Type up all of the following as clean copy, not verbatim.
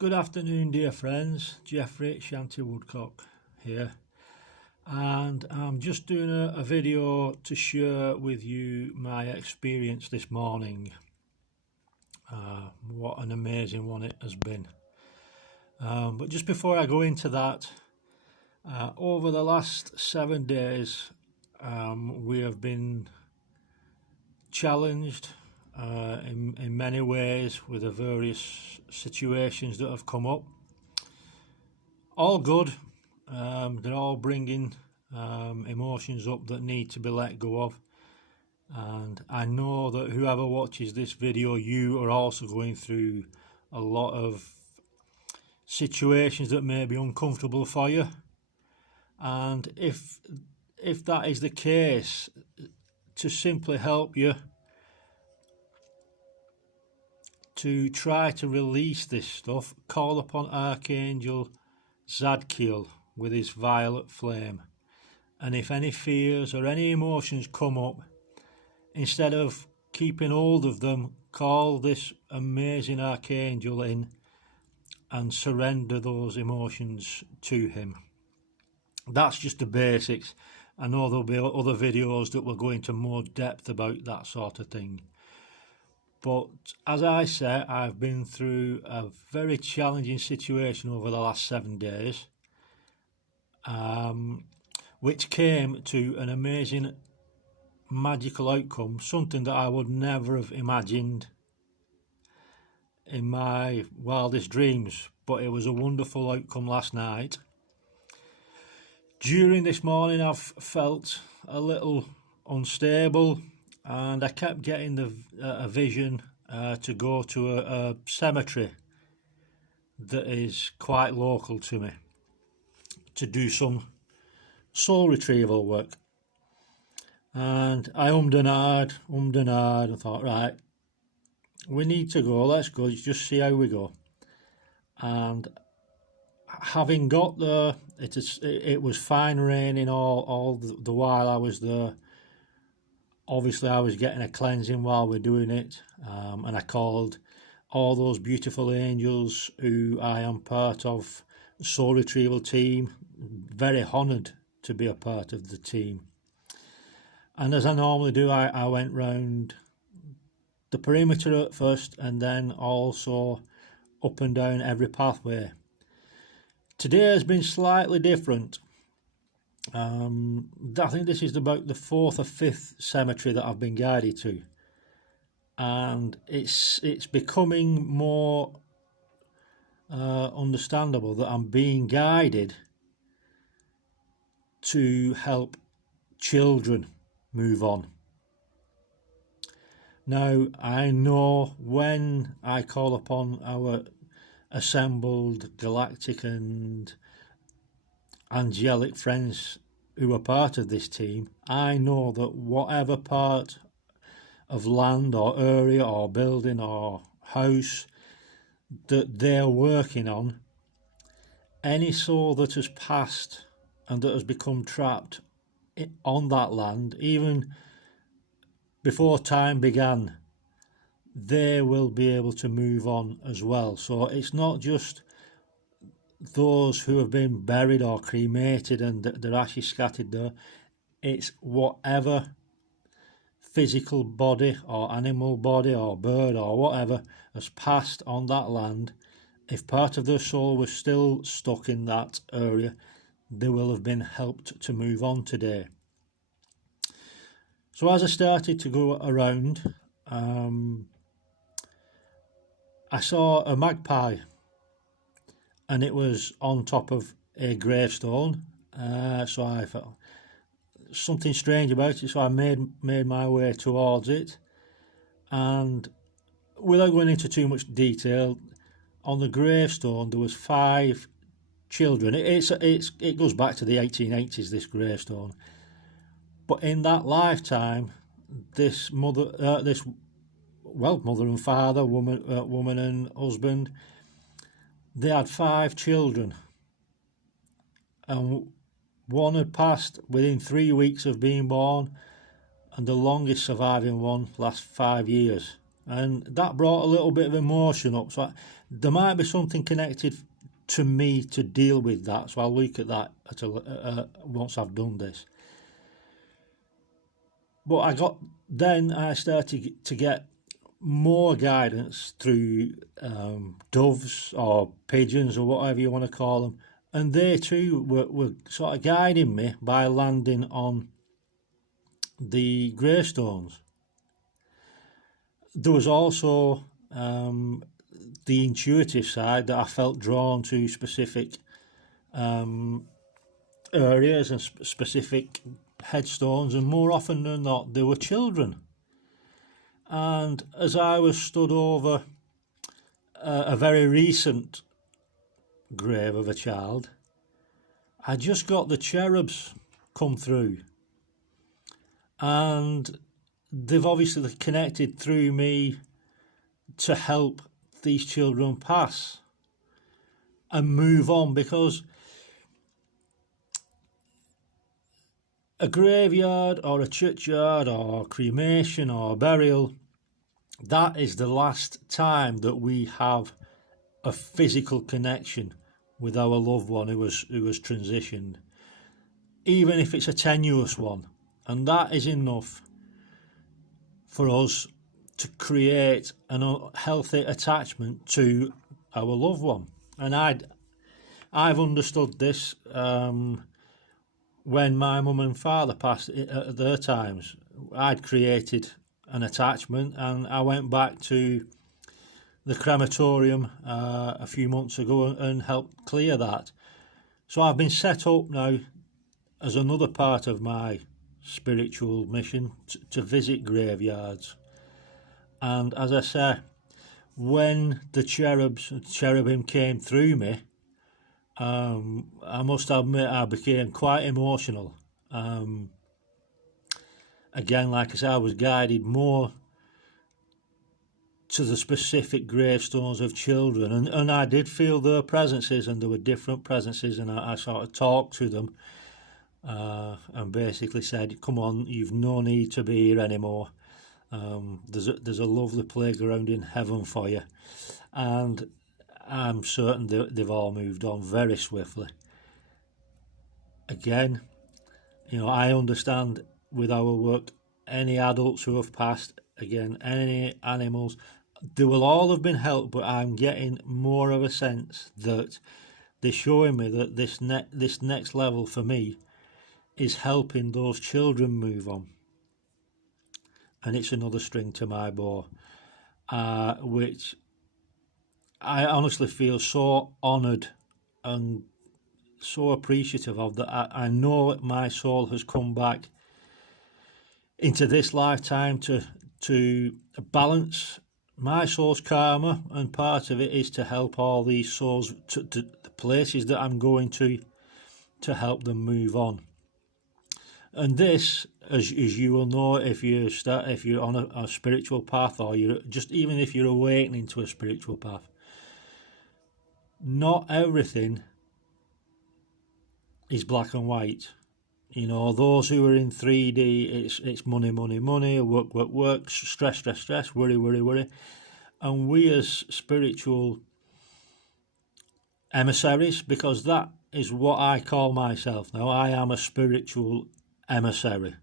Good afternoon, dear friends. Jeffrey Shanty Woodcock here, and I'm just doing a video to share with you my experience this morning. What an amazing one it has been. But just before I go into that, over the last 7 days we have been challenged in many ways with the various situations that have come up. All good. They're all bringing emotions up that need to be let go of, and I know that whoever watches this video, you are also going through a lot of situations that may be uncomfortable for you, and if that is the case, to simply help you to try to release this stuff, call upon Archangel Zadkiel with his violet flame. And if any fears or any emotions come up, instead of keeping hold of them, call this amazing archangel in and surrender those emotions to him. That's just the basics. I know there'll be other videos that will go into more depth about that sort of thing. But as I say, I've been through a very challenging situation over the last 7 days, which came to an amazing magical outcome, something that I would never have imagined in my wildest dreams. But it was a wonderful outcome last night. During this morning I've felt a little unstable, and I kept getting a vision to go to a cemetery that is quite local to me to do some soul retrieval work. And I ummed and ahed and thought, right, we need to go, let's go, just see how we go. And having got there, it was fine raining all the while I was there. Obviously I was getting a cleansing while we're doing it, and I called all those beautiful angels who I am part of the soul retrieval team. Very honoured to be a part of the team. And as I normally do, I went round the perimeter at first, and then also up and down every pathway. Today has been slightly different. I think this is about the 4th or 5th cemetery that I've been guided to, and it's becoming more understandable that I'm being guided to help children move on. Now, I know when I call upon our assembled galactic and angelic friends who are part of this team, I know that whatever part of land or area or building or house that they're working on, any soul that has passed and that has become trapped on that land, even before time began, they will be able to move on as well. So it's not just those who have been buried or cremated and their ashes scattered there. It's whatever physical body or animal body or bird or whatever has passed on that land. If part of their soul was still stuck in that area, they will have been helped to move on today. So as I started to go around, I saw a magpie, and it was on top of a gravestone. So I felt something strange about it, so I made my way towards it, and without going into too much detail, on the gravestone there was 5 children. It goes back to the 1880s, this gravestone, but in that lifetime, this mother and father, woman and husband, they had 5 children, and one had passed within 3 weeks of being born, and the longest surviving one lasts 5 years. and that brought a little bit of emotion up. So there might be something connected to me to deal with that. So I'll look at that once I've done this. But I started to get more guidance through doves or pigeons or whatever you want to call them, and they too were sort of guiding me by landing on the gravestones. There was also the intuitive side, that I felt drawn to specific areas and specific headstones, and more often than not they were children. And as I was stood over a very recent grave of a child, I just got the cherubs come through, and they've obviously connected through me to help these children pass and move on, because a graveyard or a churchyard or cremation or burial, that is the last time that we have a physical connection with our loved one who has transitioned, even if it's a tenuous one. And that is enough for us to create a healthy attachment to our loved one. And I've understood this when my mum and father passed at their times. I'd created an attachment, and I went back to the crematorium a few months ago and helped clear that. So I've been set up now as another part of my spiritual mission to visit graveyards. And as I say, when the cherubim came through me, I must admit I became quite emotional. Again, like I said, I was guided more to the specific gravestones of children, and I did feel their presences, and there were different presences, and I sort of talked to them and basically said, come on, you've no need to be here anymore. There's a lovely playground in heaven for you. And I'm certain they've all moved on very swiftly. Again, I understand with our work, any adults who have passed, again, any animals, they will all have been helped, but I'm getting more of a sense that they're showing me that this next level for me is helping those children move on. And it's another string to my bow, which I honestly feel so honoured and so appreciative of, that I know my soul has come back into this lifetime to balance my soul's karma, and part of it is to help all these souls to the places that I'm going to help them move on. And this, as you will know, if you're on a spiritual path, or you're just, even if you're awakening to a spiritual path, not everything is black and white. Those who are in 3D, it's money, work, stress, worry. And we as spiritual emissaries, because that is what I call myself now, I am a spiritual emissary.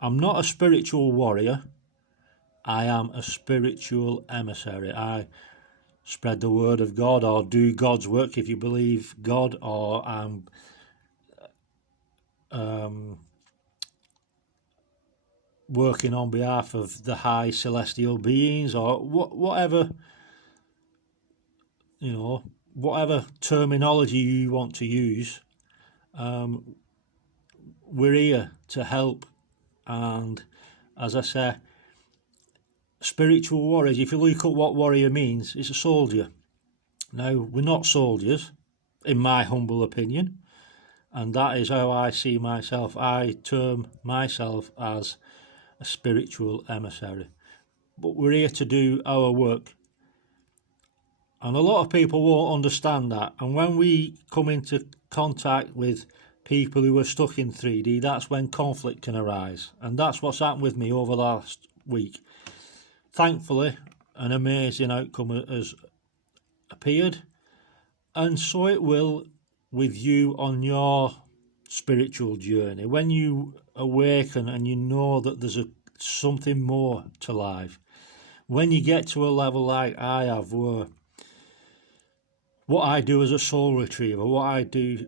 I'm not a spiritual warrior, I am a spiritual emissary. I spread the word of God, or do God's work if you believe God, or I'm working on behalf of the high celestial beings, or whatever terminology you want to use. We're here to help. And as I say, spiritual warriors, if you look at what warrior means, it's a soldier. Now, we're not soldiers, in my humble opinion, and that is how I see myself. I term myself as a spiritual emissary. But we're here to do our work. And a lot of people won't understand that. And when we come into contact with people who are stuck in 3D, that's when conflict can arise. And that's what's happened with me over the last week. thankfully, an amazing outcome has appeared, and so it will with you on your spiritual journey. When you awaken and you know that there's something more to life, when you get to a level like I have, where what I do as a soul retriever, what I do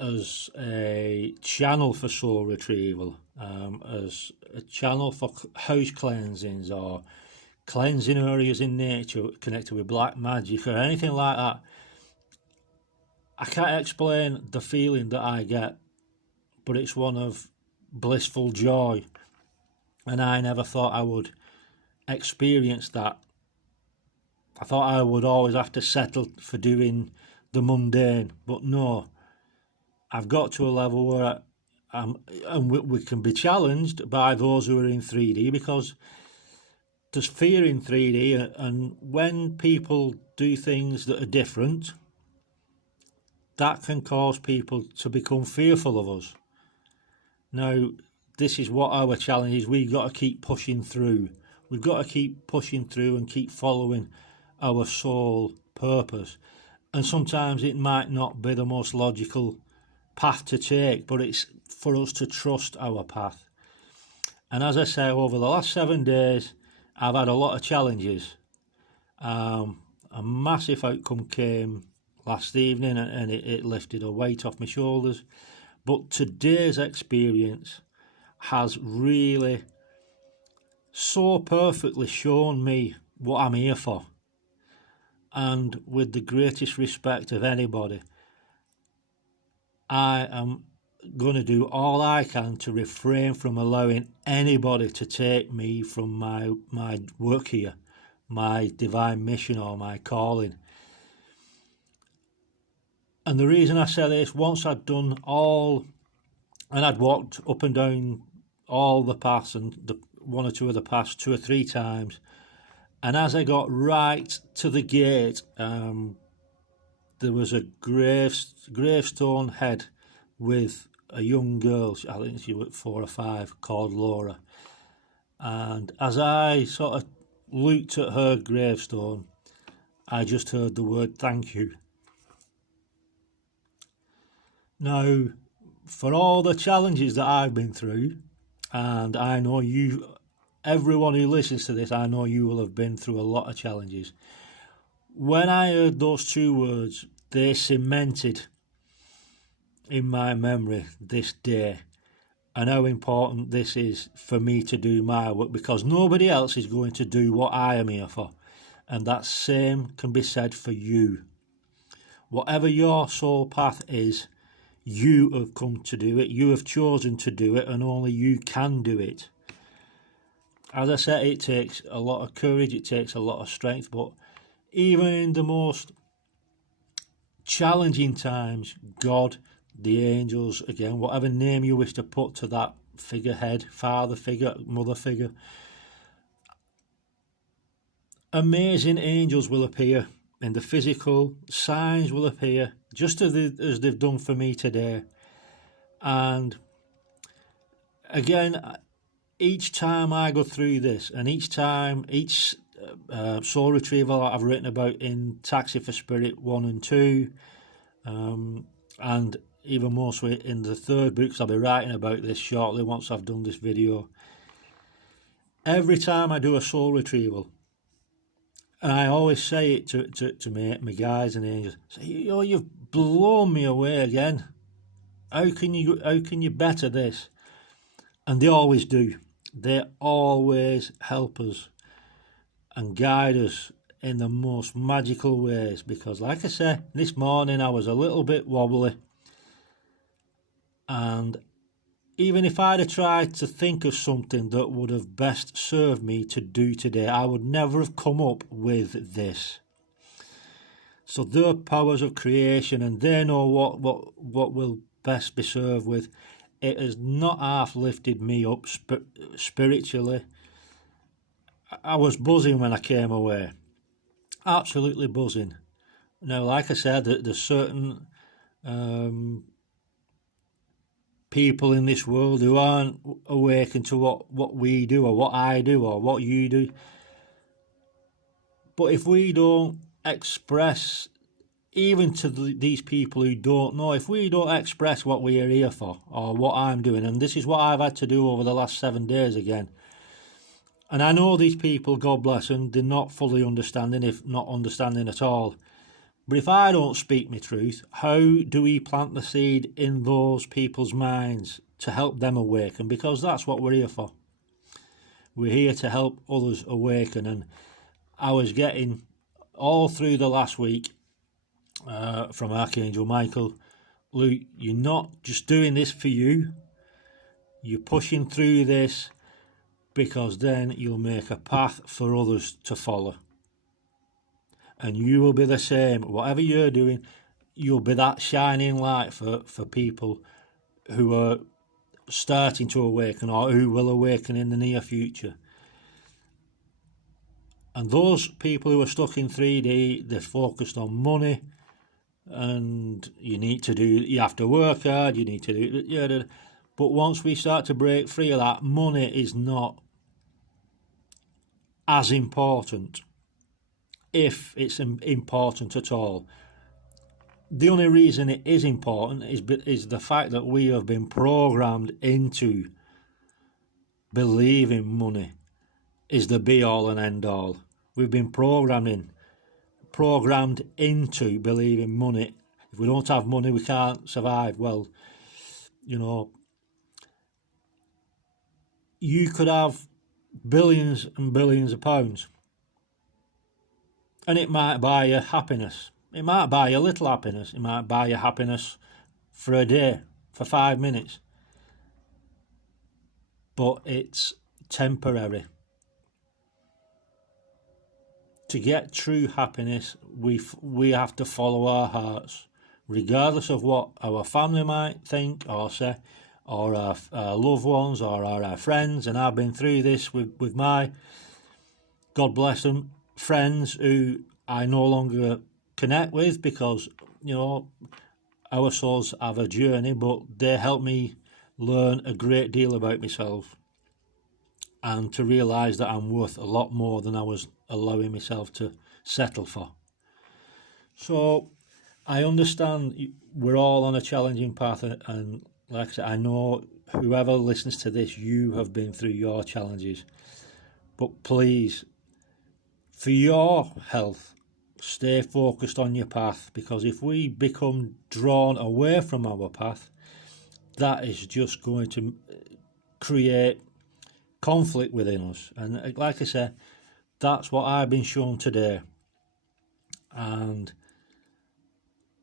as a channel for soul retrieval, as a channel for house cleansings or cleansing areas in nature connected with black magic or anything like that, I can't explain the feeling that I get, but it's one of blissful joy. And I never thought I would experience that. I thought I would always have to settle for doing the mundane, but no, I've got to a level where and we can be challenged by those who are in 3D, because there's fear in 3D, and when people do things that are different, that can cause people to become fearful of us. Now, this is what our challenge is. We've got to keep pushing through. We've got to keep pushing through and keep following our soul purpose. And sometimes it might not be the most logical path to take, but it's for us to trust our path. And as I say, over the last 7 days, I've had a lot of challenges. A massive outcome came last evening, and it lifted a weight off my shoulders. But today's experience has really so perfectly shown me what I'm here for. And with the greatest respect of anybody, I am going to do all I can to refrain from allowing anybody to take me from my work here, my divine mission or my calling. And the reason I say this, once I'd done all, and I'd walked up and down all the paths, and one or two of the paths 2 or 3 times, and as I got right to the gate, there was a gravestone head with a young girl, I think she was 4 or 5, called Laura. And as I sort of looked at her gravestone, I just heard the word thank you. Now, for all the challenges that I've been through, and I know you, everyone who listens to this, I know you will have been through a lot of challenges. When I heard those 2 words, they cemented in my memory this day, and how important this is for me to do my work, because nobody else is going to do what I am here for. And that same can be said for you. Whatever your soul path is, you have come to do it. You have chosen to do it, and only you can do it. As I said, it takes a lot of courage, it takes a lot of strength, but even in the most challenging times, God, the angels, again, whatever name you wish to put to that figurehead, father figure, mother figure, amazing angels will appear in the physical, signs will appear, just as they've done for me today. And again, each time I go through this, and each soul retrieval I've written about in Taxi for Spirit 1 and 2, and even more so in the 3rd book, because I'll be writing about this shortly once I've done this video. Every time I do a soul retrieval, and I always say it to my guides and angels, say, "Oh, you've blown me away again. How can you better this?" And they always do. They always help us and guide us in the most magical ways, because like I said, this morning I was a little bit wobbly, and even if I'd have tried to think of something that would have best served me to do today, I would never have come up with this. So their powers of creation, and they know what will best be served with. It has not half lifted me up spiritually. I was buzzing when I came away, absolutely buzzing. Now, like I said, there's certain people in this world who aren't awakened to what we do, or what I do, or what you do. But if we don't express, even to these people who don't know, if we don't express what we are here for, or what I'm doing, and this is what I've had to do over the last 7 days again, and I know these people, God bless them, they're not fully understanding, if not understanding at all. But if I don't speak my truth, how do we plant the seed in those people's minds to help them awaken? Because that's what we're here for. We're here to help others awaken. And I was getting, all through the last week, from Archangel Michael, Luke, you're not just doing this for you. You're pushing through this because then you'll make a path for others to follow. And you will be the same. Whatever you're doing, you'll be that shining light for people who are starting to awaken or who will awaken in the near future. And those people who are stuck in 3D, they're focused on money, and you have to work hard, you need to do, yeah. But once we start to break free of that, money is not as important, if it's important at all. The only reason it is important is the fact that we have been programmed into believing money is the be all and end all. We've been programmed into believing money. If we don't have money, we can't survive. Well, you could have billions and billions of pounds, and it might buy you happiness. It might buy you a little happiness. It might buy you happiness for a day, for 5 minutes. But it's temporary. To get true happiness, we have to follow our hearts, regardless of what our family might think or say, or our loved ones, or our friends. And I've been through this with my, God bless them, friends who I no longer connect with, because our souls have a journey, but they help me learn a great deal about myself, and to realise that I'm worth a lot more than I was allowing myself to settle for. So I understand we're all on a challenging path, and like I said, I know whoever listens to this, you have been through your challenges. But please, for your health, stay focused on your path, because if we become drawn away from our path, that is just going to create conflict within us. And like I said, that's what I've been shown today. And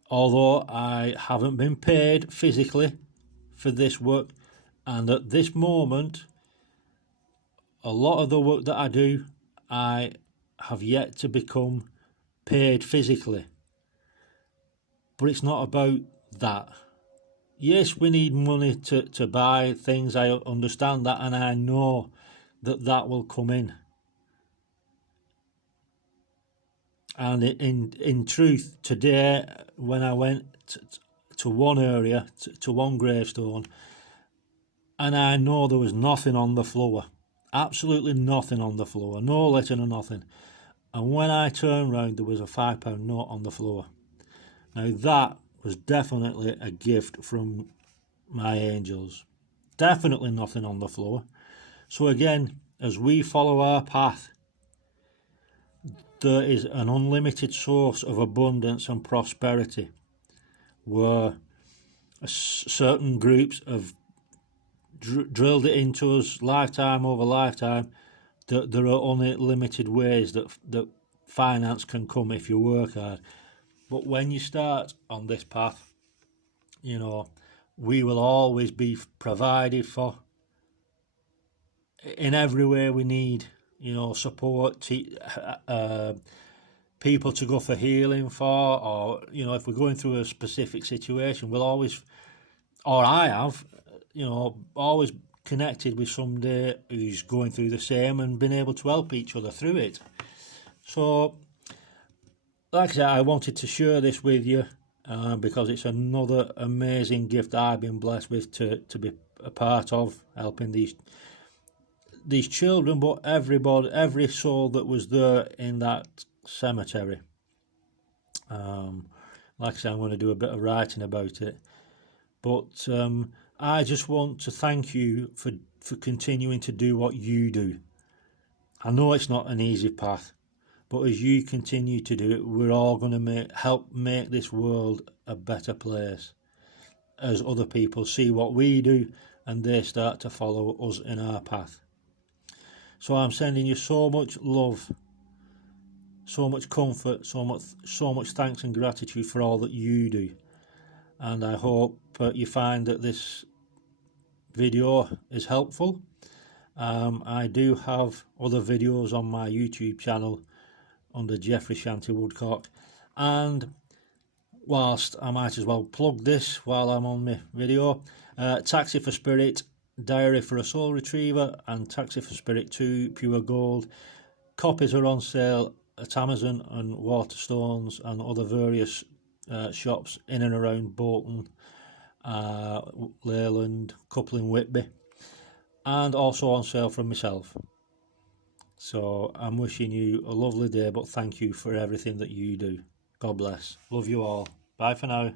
although I haven't been paid physically for this work, and at this moment, a lot of the work that I do, I have yet to become paid physically. But it's not about that. Yes, we need money to buy things. I understand that, and I know that will come in. And in truth, today, when I went to one area, to one gravestone, and I know there was nothing on the floor, absolutely nothing on the floor, no letter or nothing. And when I turned round, there was a £5 note on the floor. Now that was definitely a gift from my angels. Definitely nothing on the floor. So again, as we follow our path, there is an unlimited source of abundance and prosperity, where certain groups have drilled it into us lifetime over lifetime, that there are only limited ways that finance can come if you work hard. But when you start on this path, we will always be provided for in every way we need. Support, people to go for healing for, or if we're going through a specific situation, we'll always, or I have, always connected with somebody who's going through the same and been able to help each other through it. So, like I said, I wanted to share this with you because it's another amazing gift I've been blessed with to be a part of, helping these children, but everybody, every soul that was there in that cemetery. Like I say, I'm going to do a bit of writing about it. But I just want to thank you for continuing to do what you do. I know it's not an easy path, but as you continue to do it, we're all going to help make this world a better place as other people see what we do and they start to follow us in our path. So I'm sending you so much love, so much comfort, so much thanks and gratitude for all that you do. And I hope you find that this video is helpful. I do have other videos on my YouTube channel under Jeffrey Shanty Woodcock, and whilst I might as well plug this while I'm on my video, Taxi for Spirit, Diary for a Soul Retriever and Taxi for Spirit 2 Pure Gold. Copies are on sale at Amazon and Waterstones and other various shops in and around Bolton, Leyland, Coupling, Whitby, and also on sale from myself. So I'm wishing you a lovely day, but thank you for everything that you do. God bless. Love you all. Bye for now.